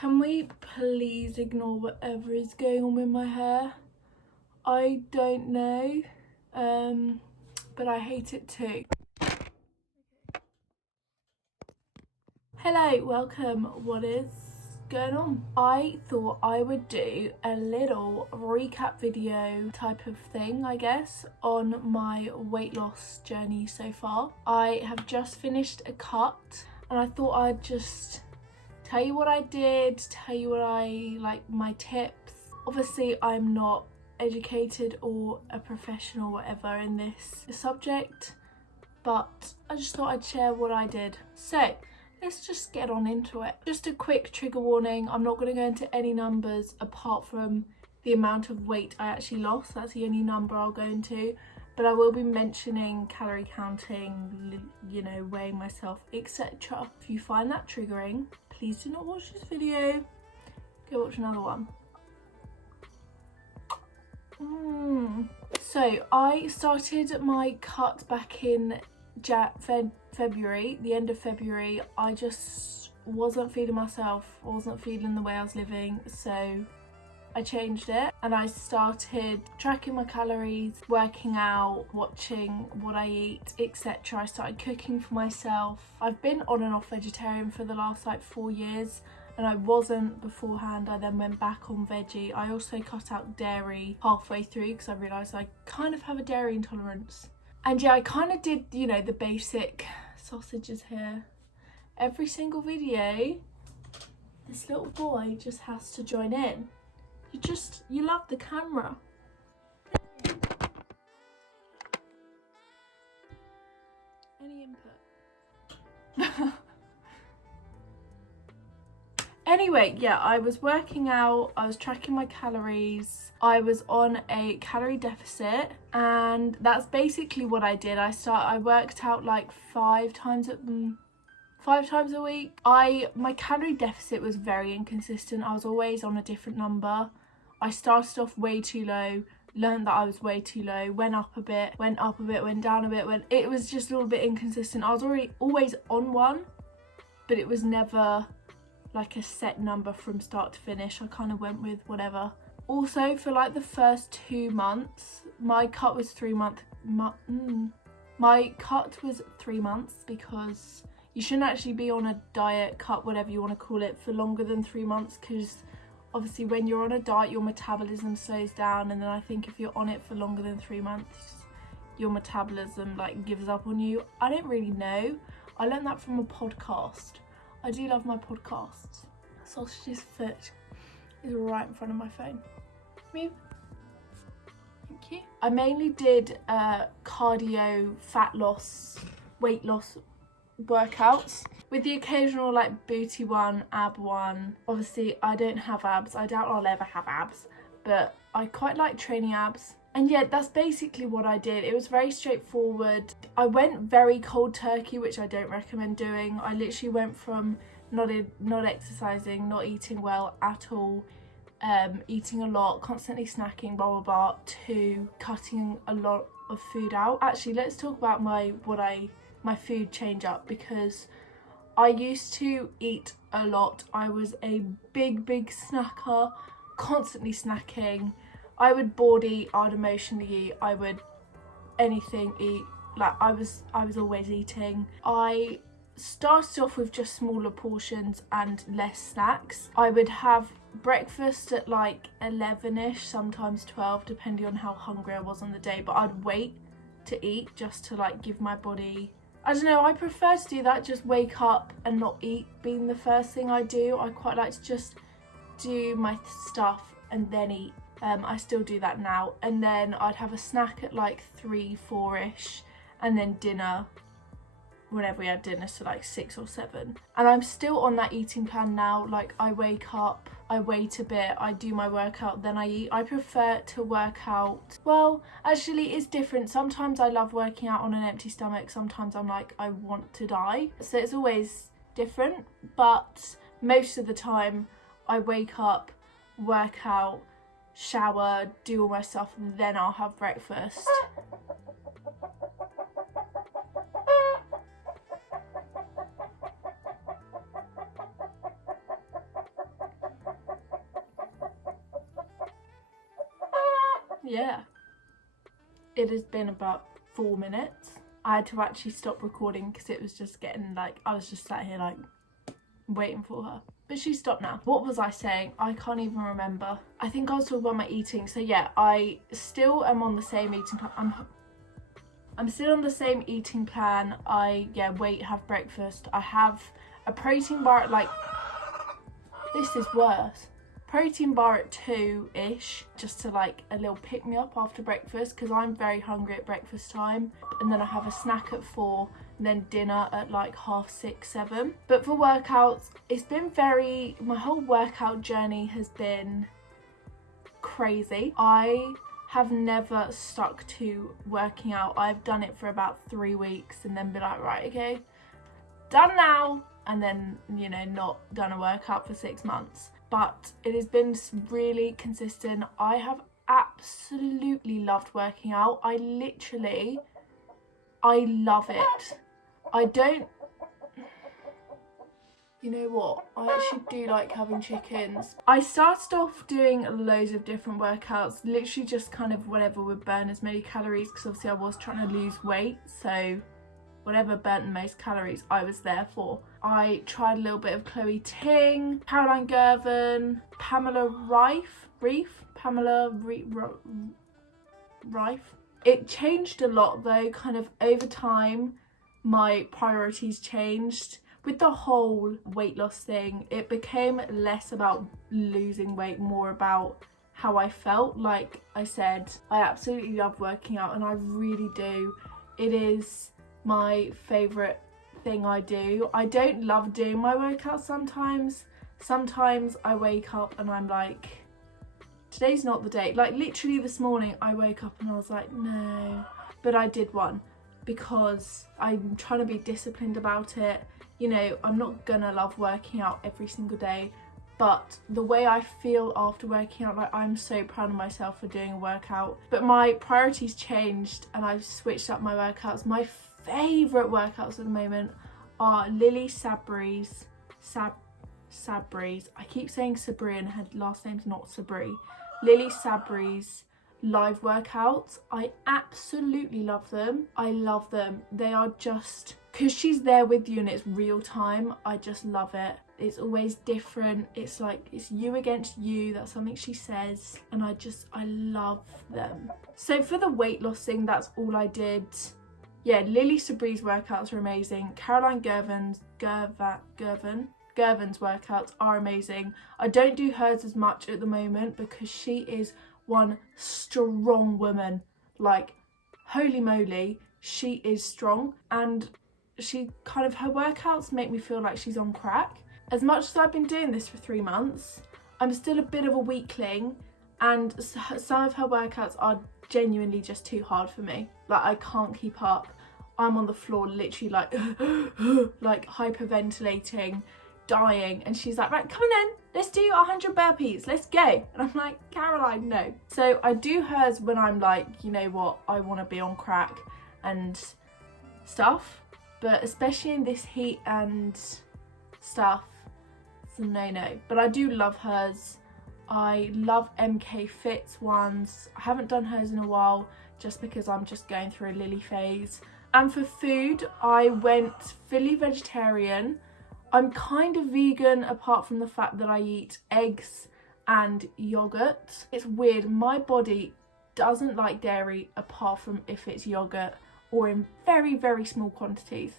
Can we please ignore whatever is going on with my hair? I don't know, but I hate it too. Hello, welcome. What is going on? I thought I would do a little recap video type of thing, I guess, on my weight loss journey so far. I have just finished a cut and I thought I'd just tell you what I did, tell you what my tips. Obviously I'm not educated or a professional whatever in this subject, but I just thought I'd share what I did. So let's just get on into it. Just a quick trigger warning, I'm not going to go into any numbers apart from the amount of weight I actually lost. That's the only number I'll go into, but I will be mentioning calorie counting, you know, weighing myself, etc. If you find that triggering, please do not watch this video, go watch another one. So I started my cut back in February, the end of February. I just wasn't feeling myself, wasn't feeling the way I was living, so I changed it and I started tracking my calories, working out, watching what I eat, etc. I started cooking for myself. I've been on and off vegetarian for the last 4 years, and I wasn't beforehand. I then went back on veggie. I also cut out dairy halfway through because I realised I kind of have a dairy intolerance. And yeah, I kind of did, you know, the basic sausages here. Every single video, this little boy just has to join in. You love the camera. Any input? Anyway, yeah, I was working out, I was tracking my calories, I was on a calorie deficit, and that's basically what I did. I worked out like 5 times a week. My calorie deficit was very inconsistent. I was always on a different number. I started off way too low, learned that I was way too low, went up a bit, went down a bit, it was just a little bit inconsistent. I was always on one, but it was never like a set number from start to finish. I kind of went with whatever. Also, for like the first 2 months, my cut was 3 months. My cut was 3 months because you shouldn't actually be on a diet, cut, whatever you want to call it, for longer than 3 months, because obviously when you're on a diet your metabolism slows down, and then I think if you're on it for longer than 3 months your metabolism like gives up on you. I don't really know. I learned that from a podcast. I do love my podcasts. Sausage's foot is right in front of my phone. Move. Thank you. I mainly did cardio, fat loss, weight loss workouts with the occasional like booty one, ab one. Obviously I don't have abs. I doubt I'll ever have abs, but I quite like training abs. And yeah, that's basically what I did. It was very straightforward. I went very cold turkey, which I don't recommend doing. I literally went from not exercising, not eating well at all, eating a lot, constantly snacking, blah blah blah, to cutting a lot of food out. Actually, let's talk about my food change up, because I used to eat a lot. I was a big snacker, constantly snacking. I would board eat, I would emotionally eat, I would anything eat. Like I was always eating. I started off with just smaller portions and less snacks. I would have breakfast at like 11ish, sometimes 12, depending on how hungry I was on the day, but I'd wait to eat just to like give my body, I don't know, I prefer to do that, just wake up and not eat being the first thing I do. I quite like to just do my stuff and then eat. I still do that now, and then I'd have a snack at like 3, 4ish, and then dinner whenever we had dinner, so like 6 or 7. And I'm still on that eating plan now. Like I wake up, I wait a bit, I do my workout, then I eat. I prefer to work out, well actually it's different. Sometimes I love working out on an empty stomach, sometimes I'm like I want to die, so it's always different. But most of the time I wake up, work out, shower, do all my stuff, and then I'll have breakfast. yeah, it has been about 4 minutes. I had to actually stop recording because it was just getting like, I was just sat here like waiting for her. But she stopped now. What was I saying? I can't even remember. I think I was talking about my eating. So yeah, I still am on the same eating plan. I'm still on the same eating plan. Wait, have breakfast. I have a protein bar at like, this is worse. Protein bar at 2-ish, just to like a little pick me up after breakfast, because I'm very hungry at breakfast time. And then I have a snack at 4, and then dinner at like 6:30, 7. But for workouts, it's been my whole workout journey has been crazy. I have never stuck to working out. I've done it for about 3 weeks and then been like, right, okay, done now. And then, you know, not done a workout for 6 months. But it has been really consistent. I have absolutely loved working out. I love it. You know what? I actually do like having chickens. I started off doing loads of different workouts, literally just kind of whatever would burn as many calories, because obviously I was trying to lose weight, so whatever burnt the most calories, I was there for. I tried a little bit of Chloe Ting, Caroline Girvan, Pamela Reif. It changed a lot though, kind of over time. My priorities changed. With the whole weight loss thing, it became less about losing weight, more about how I felt. Like I said, I absolutely love working out, and I really do. It is my favourite thing I do. I don't love doing my workouts sometimes. Sometimes I wake up and I'm like, today's not the day. Like literally this morning I woke up and I was like, no. But I did one because I'm trying to be disciplined about it. You know, I'm not gonna love working out every single day, but the way I feel after working out, like I'm so proud of myself for doing a workout. But my priorities changed and I've switched up my workouts. My favourite workouts at the moment are Lily Sabri's, I keep saying Sabri and her last name's not Sabri. Lily Sabri's live workouts. I absolutely love them. I love them. They are just, because she's there with you and it's real time, I just love it. It's always different. It's like, it's you against you. That's something she says. And I love them. So for the weight loss thing, that's all I did. Yeah, Lily Sabri's workouts are amazing. Caroline Girvan's workouts are amazing. I don't do hers as much at the moment because she is one strong woman. Like, holy moly, she is strong, and she kind of, her workouts make me feel like she's on crack. As much as I've been doing this for 3 months, I'm still a bit of a weakling, and some of her workouts are genuinely just too hard for me. Like, I can't keep up. I'm on the floor literally like like hyperventilating, dying, and she's like, right, come on then, let's do 100 burpees, let's go. And I'm like, Caroline, no. So I do hers when I'm like, you know what, I want to be on crack and stuff, but especially in this heat and stuff, it's a no. But I do love hers. I love MK Fit's ones. I haven't done hers in a while just because I'm just going through a Lily phase. And for food, I went fully vegetarian. I'm kind of vegan apart from the fact that I eat eggs and yogurt. It's weird, my body doesn't like dairy apart from if it's yogurt or in very, very small quantities.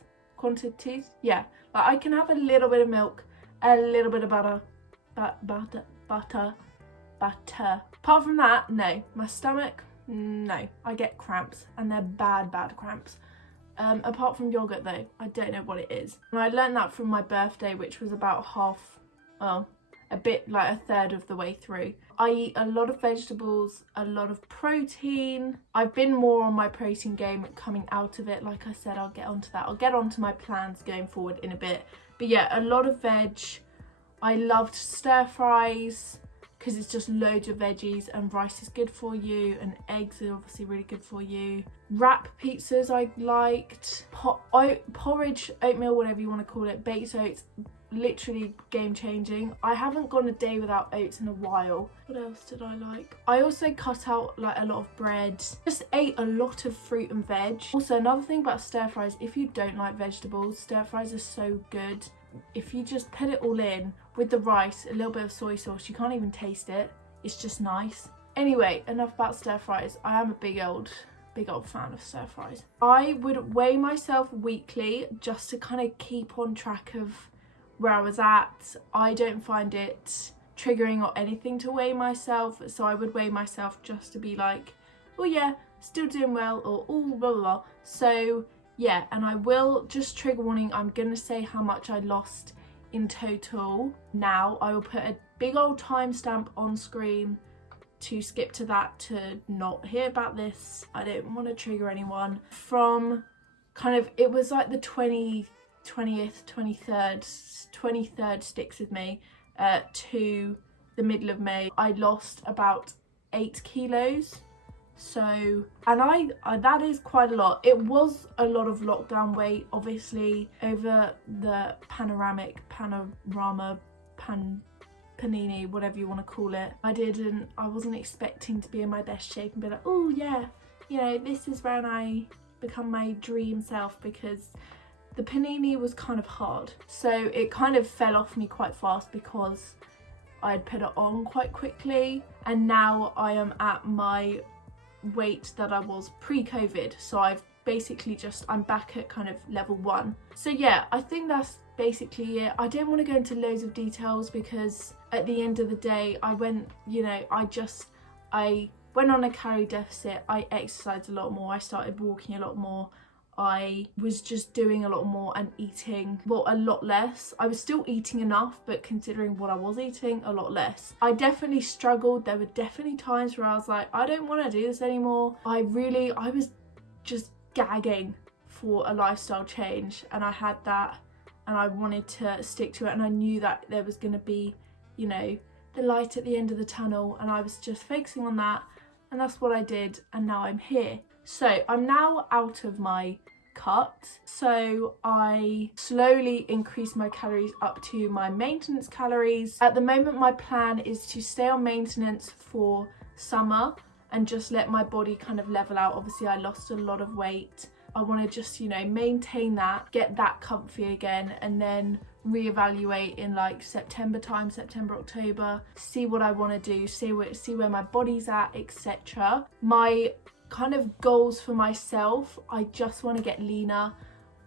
Yeah, like I can have a little bit of milk, a little bit of butter. Apart from that, no. My stomach, no. I get cramps, and they're bad cramps. Apart from yogurt though, I don't know what it is. And I learned that from my birthday, which was about a bit like a third of the way through. I eat a lot of vegetables, a lot of protein. I've been more on my protein game coming out of it. Like I said, I'll get onto that. I'll get onto my plans going forward in a bit. But yeah, a lot of veg. I loved stir fries because it's just loads of veggies, and rice is good for you, and eggs are obviously really good for you. Wrap pizzas I liked. Porridge, oatmeal, whatever you want to call it. Baked oats, literally game changing. I haven't gone a day without oats in a while. What else did I like? I also cut out like a lot of bread. Just ate a lot of fruit and veg. Also, another thing about stir fries, if you don't like vegetables, stir fries are so good. If you just put it all in with the rice, a little bit of soy sauce, you can't even taste it. It's just nice. Anyway, enough about stir fries. I am a big old fan of stir fries. I would weigh myself weekly just to kind of keep on track of where I was at. I don't find it triggering or anything to weigh myself, so I would weigh myself just to be like, oh yeah, still doing well, or oh blah blah blah. So yeah, and I will, just trigger warning, I'm gonna say how much I lost in total now. I will put a big old timestamp on screen to skip to that, to not hear about this. I don't want to trigger anyone. From kind of, it was like the 23rd sticks with me to the middle of May. I lost about 8 kilos. So, and I that is quite a lot. It was a lot of lockdown weight, obviously, over the panini, whatever you want to call it. I wasn't expecting to be in my best shape and be like, oh yeah, you know, this is when I become my dream self, because the panini was kind of hard. So it kind of fell off me quite fast because I'd put it on quite quickly, and now I am at my weight that I was pre-COVID. So I've basically I'm back at kind of level 1. So yeah, I think that's basically it. I don't want to go into loads of details because at the end of the day, I went on a calorie deficit. I exercised a lot more. I started walking a lot more. I was just doing a lot more and eating, well, a lot less. I was still eating enough, but considering what I was eating, a lot less. I definitely struggled. There were definitely times where I was like, I don't want to do this anymore. I was just gagging for a lifestyle change, and I had that, and I wanted to stick to it, and I knew that there was going to be, you know, the light at the end of the tunnel, and I was just focusing on that, and that's what I did, and now I'm here. So I'm now out of my cut, so I slowly increase my calories up to my maintenance calories. At the moment, my plan is to stay on maintenance for summer and just let my body kind of level out. Obviously, I lost a lot of weight. I want to just, you know, maintain that, get that comfy again, and then reevaluate in like September, October, see what I want to do, see where my body's at, etc. My kind of goals for myself, I just want to get leaner.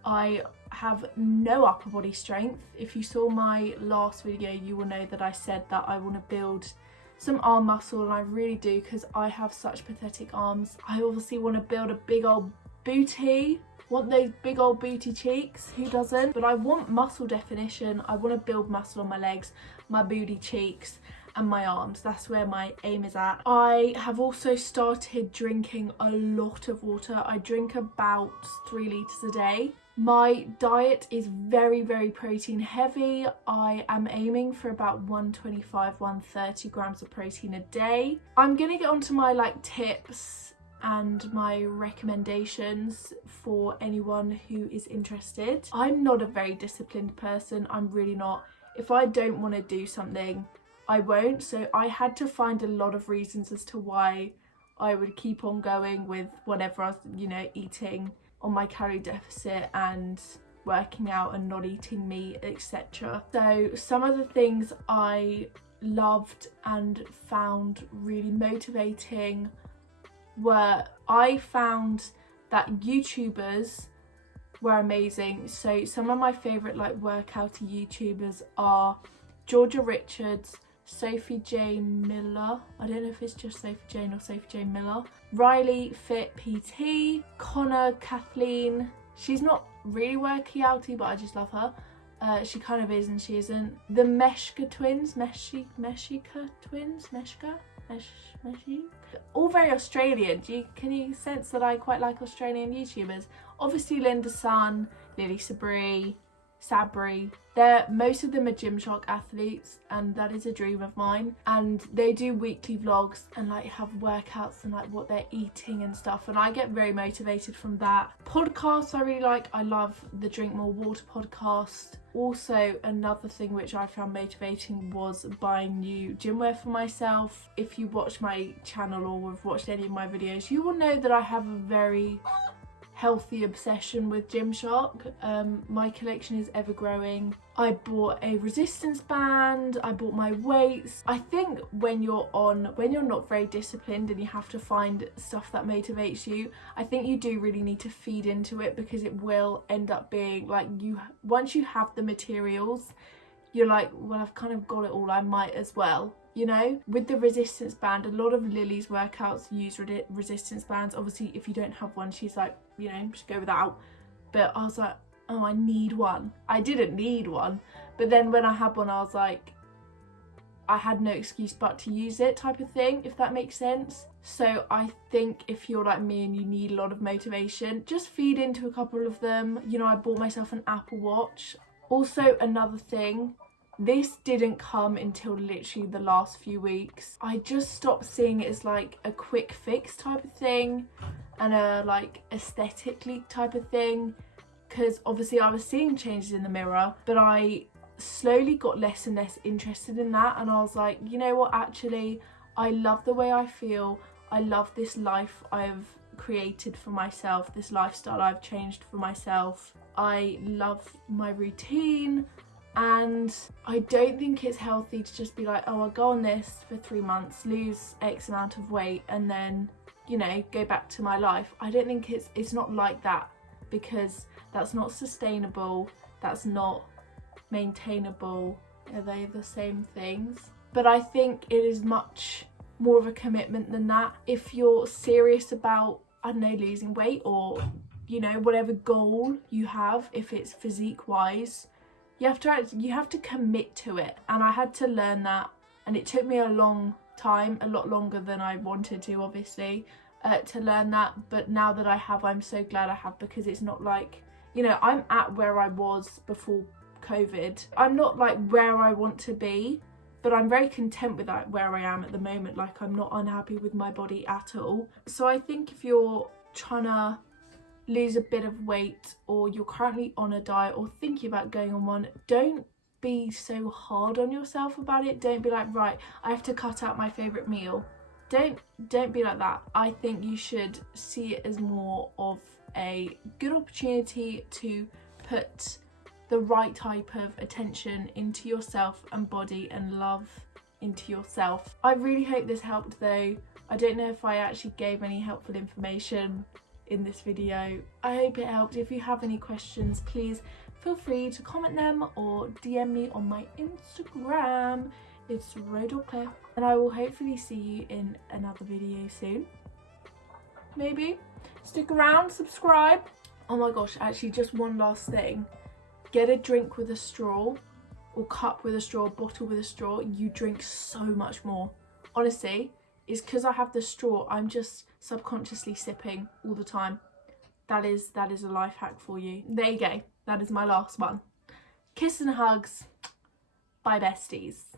I have no upper body strength. If you saw my last video, you will know that I said that I want to build some arm muscle, and I really do, because I have such pathetic arms. I obviously want to build a big old booty. Want those big old booty cheeks, who doesn't? But I want muscle definition. I want to build muscle on my legs, my booty cheeks, and my arms. That's where my aim is at. I have also started drinking a lot of water. I drink about 3 litres a day. My diet is very, very protein heavy. I am aiming for about 125, 130 grams of protein a day. I'm gonna get onto my tips and my recommendations for anyone who is interested. I'm not a very disciplined person. I'm really not. If I don't want to do something, I won't. So I had to find a lot of reasons as to why I would keep on going with whatever I was, eating on my calorie deficit and working out and not eating meat, etc. So some of the things I loved and found really motivating were, I found that YouTubers were amazing. So some of my favourite workouty YouTubers are Georgia Richards, Sophie Jane Miller, I don't know if it's just Sophie Jane or Sophie Jane Miller, Riley Fit PT, Connor Kathleen. She's not really workouty, but I just love her. She kind of is and she isn't. The Meshka twins, Meshika twins, Meshka? All very Australian. Can you sense that I quite like Australian YouTubers? Obviously Linda Sun, Lily Sabri, Sabri. Most of them are Gymshark athletes, and that is a dream of mine. And they do weekly vlogs and like have workouts and like what they're eating and stuff, and I get very motivated from that. Podcasts I really like. I love the Drink More Water podcast. Also, another thing which I found motivating was buying new gym wear for myself. If you watch my channel or have watched any of my videos, you will know that I have a very healthy obsession with Gymshark. My collection is ever growing. I bought a resistance band, I bought my weights. I think when you're not very disciplined and you have to find stuff that motivates you, I think you do really need to feed into it, because it will end up being like, once you have the materials, you're like, well, I've kind of got it all, I might as well. You know, with the resistance band, a lot of Lily's workouts use resistance bands. Obviously, if you don't have one, she's like, you know, just go without. But I was like, oh, I need one. I didn't need one, but then when I had one, I was like, I had no excuse but to use it, type of thing, if that makes sense. So I think if you're like me and you need a lot of motivation, just feed into a couple of them. You know, I bought myself an Apple Watch. Also, another thing, this didn't come until literally the last few weeks. I just stopped seeing it as like a quick fix type of thing and a like aesthetically type of thing, because obviously I was seeing changes in the mirror, but I slowly got less and less interested in that, and I was like, you know what, actually I love the way I feel. I love this life I've created for myself, this lifestyle I've changed for myself. I love my routine. And I don't think it's healthy to just be like, oh, I'll go on this for 3 months, lose X amount of weight, and then, you know, go back to my life. I don't think it's not like that, because that's not sustainable, that's not maintainable. Are they the same things? But I think it is much more of a commitment than that. If you're serious about, I don't know, losing weight, or, you know, whatever goal you have, if it's physique wise, you have to commit to it. And I had to learn that, and it took me a long time, a lot longer than I wanted to, obviously, to learn that. But now that I have, I'm so glad I have, because it's not like, you know, I'm at where I was before COVID. I'm not like where I want to be, but I'm very content with that, where I am at the moment. Like, I'm not unhappy with my body at all. So I think if you're trying to lose a bit of weight, or you're currently on a diet or thinking about going on one, don't be so hard on yourself about it. Don't be like, right, I have to cut out my favourite meal. Don't be like that. I think you should see it as more of a good opportunity to put the right type of attention into yourself and body and love into yourself. I really hope this helped though. I don't know if I actually gave any helpful information in this video. I hope it helped. If you have any questions, please feel free to comment them or DM me on my Instagram. It's rosie, and I will hopefully see you in another video soon. Maybe. Stick around, subscribe. Oh my gosh, actually, just one last thing. Get a drink with a straw, or cup with a straw, bottle with a straw. You drink so much more. Honestly, it's because I have the straw, I'm just subconsciously sipping all the time. That is a life hack for you. There you go. That is my last one. Kiss and hugs. Bye, besties.